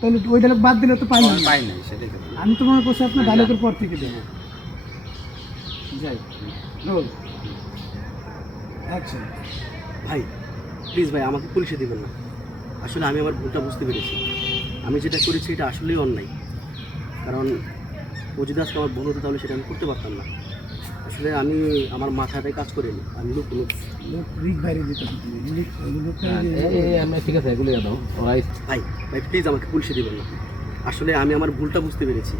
তাহলে ওই ডায়লগ বাদ দিলে তো আমি না। পাই নাই সেটাই আমি তোমার কাছে আপনার ডায়লগের পর থেকে দেবো। যাই রোল। অ্যাকশন। ভাই প্লিজ ভাই আমাকে পুলিশে দিবেন না। আসলে আমি আমার ভুলটা বুঝতে পেরেছি। আমি যেটা করেছি এটা আসলেই অন্যায়। কারণ ও যদি আজকে আমার বোন হতো তাহলে সেটা আমি করতে পারতাম না। আসলে আমি আমার মাথাটাই কাজ করিনি আমি লোক লোক। হ্যাঁ, আমরা ঠিক আছে এগুলো দাও ভাই ভাই প্লিজ আমাকে পুলিশে দিবেন না। আসলে আমি আমার ভুলটা বুঝতে পেরেছি।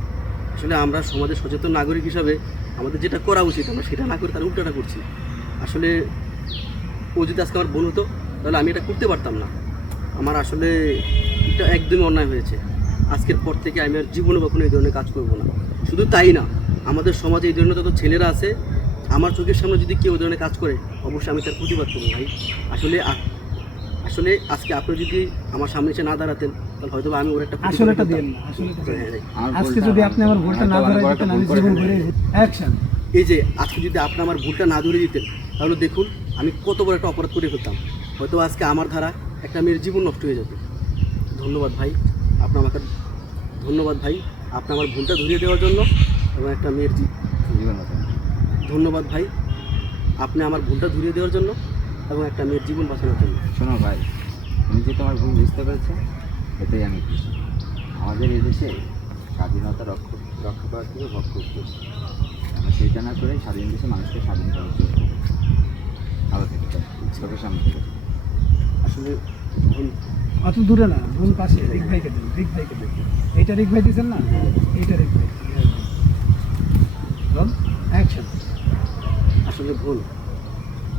আসলে আমরা সমাজের সচেতন নাগরিক হিসাবে আমাদের যেটা করা উচিত আমরা সেটা না করে তার উল্টাটা করছি। আসলে ও যদি আজকে আমার বোন হতো তাহলে আমি এটা করতে পারতাম না। আমার আসলে এটা একদমই অন্যায় হয়েছে। আজকের পর থেকে আমি আর জীবনে কখনো এই ধরনের কাজ করব না। শুধু তাই না আমাদের সমাজে এই ধরনের যত ছেলেরা আছে আমার চোখের সামনে যদি কেউ এই ধরনের কাজ করে অবশ্যই আমি তার প্রতিবাদ করব ভাই। আসলে আসলে আজকে আপনি যদি আমার সামনে এসে না দাঁড়াতেন তাহলে হয়তো বা আমি ওর একটা। দিন দিন হ্যাঁ। হ্যাঁ। আজকে যদি আপনি আমার ভুলটা না ধরে দিতেন আমি জীবন ভরে অ্যাকশন। এই যে আজকে যদি আপনি আমার ভুলটা না ধরে দিতেন তাহলে দেখুন আমি কত বড় একটা অপরাধ করে ফেলতাম। হয়তো আজকে আমার ধারা একটা মেয়ের জীবন নষ্ট হয়ে যেত। ধন্যবাদ ভাই আপনি আমাকে ধন্যবাদ ভাই আপনি আমার ভুলটা ধরিয়ে দেওয়ার জন্য এবং একটা মেয়ের জীবন ধন্যবাদ ভাই। আপনি আমার ভুলটা ধরিয়ে দেওয়ার জন্য এবং একটা মেয়ের জীবন বাঁচানোর জন্য। শোনো ভাই তুমি যে তোমার ভুল বুঝতে পেরেছ এটাই আমি খুশি। আমাদের এই দেশে স্বাধীনতা রক্ষা রক্ষা করার থেকে ভক্ষক আমরা সেটা না করে স্বাধীন দেশে মানুষকে স্বাধীন করার জন্য ভালো থেকে সামনে আসলে অত দূরে না ভুল পাশে রিক ভাইকে দেন রিক ভাইকে দেন। এইটা রিক ভাই দিয়েছেন না? এইটা রিক ভাই। রোল অ্যাকশন আসলে ভুল।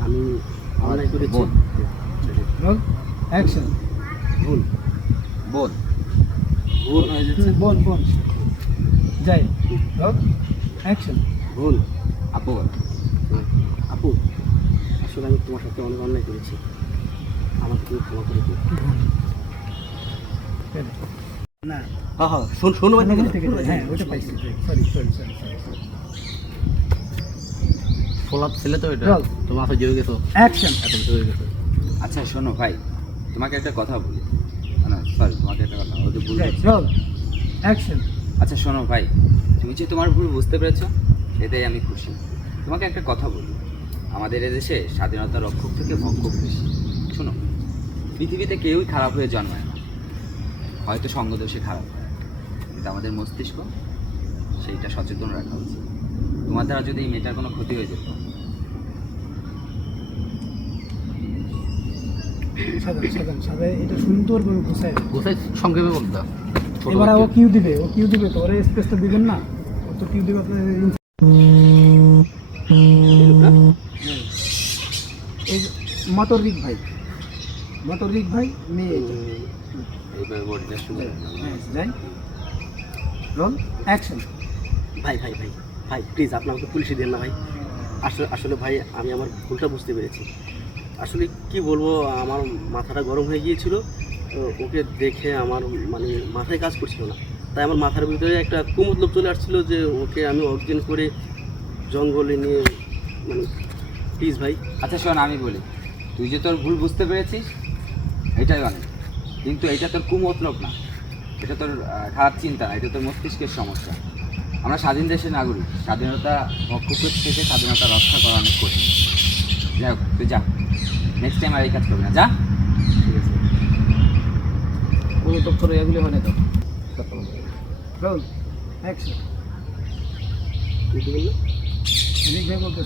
আমি অন্যায় করেছি। বোন। রোল অ্যাকশন ভুল। বোন। ভুল হয়ে বল বল যাই রোল অ্যাকশন ভুল। আপু। হ্যাঁ, আপু আসলে আমি তোমার সাথে অনেক অন্যায় করেছি আমাকে তুমি ক্ষমা করে দিও না হ্যাঁ হ্যাঁ শোন শোনো ভাই হ্যাঁ ওটা পাইছি। সরি সরি সরি ফলাপ ছেলে তো এটা? চল। তো জড়ে গেছো অ্যাকশন এত কিছু হয়ে আচ্ছা শোনো ভাই তোমাকে একটা কথা বলি। না সরি তোমাকে একটা কথা ওদের ভুল অ্যাকশন আচ্ছা শোনো ভাই তুমি যে তোমার ভুল বুঝতে পেরেছ এটাই আমি খুশি। তোমাকে একটা কথা বলি। আমাদের এদেশে স্বাধীনতা রক্ষক থেকে ভক্ষক বেশি শোনো পৃথিবীতে কেউই খারাপ হয়ে জন্মায় না। হয়তো সঙ্গদোষে খারাপ হয় কিন্তু আমাদের মস্তিষ্ক সেইটা সচেতন রাখা উচিত। তোমার দ্বারা যদি এই মেয়েটার কোনো ক্ষতি হয়ে যেত। এটা সুন্দর করে ঘুষায় গোসাই সংক্ষেপে বলতে দাও। ছোট এবার ও কিউ দিবে ও কিউ দিবে তো ওরে স্পেসটা দিবেন না। ও তো কিউ দিবে আপনার এই লোকটা? মোটর রিক ভাই। মোটর রিক ভাই মেয়ে বডিটা হ্যাঁ যাই। রোল অ্যাকশন ভাই ভাই ভাই ভাই প্লিজ আপনি আমাকে পুলিশে দেন না ভাই। আসলে আসলে ভাই আমি আমার ভুলটা বুঝতে পেরেছি। আসলে কি বলব আমার মাথাটা গরম হয়ে গিয়েছিল। তো ওকে দেখে আমার মানে মাথায় কাজ করছিল না। তাই আমার মাথার ভিতরে একটা কুমতলব চলে আসছিল যে ওকে আমি অর্জন করে জঙ্গলে নিয়ে মানে প্লিজ ভাই। আচ্ছা শোন আমি বলি। তুই যে তোর ভুল বুঝতে পেরেছিস এটাই অনেক। কিন্তু এটা তোর কুমতলব না। এটা তোর খারাপ চিন্তা না। এটা তোর মস্তিষ্কের সমস্যা। আমরা স্বাধীন দেশের নাগরিক। স্বাধীনতা ভক্ষকের থেকে স্বাধীনতা রক্ষা করা অনেক কঠিন। যাই হোক তুই যা। নেক্সট টাইম আর এই কাজ করবি না। যা। ঠিক আছে। কোনো দপ্তরে এগুলো হয় না তো? রোল অ্যাকশন কি বলল?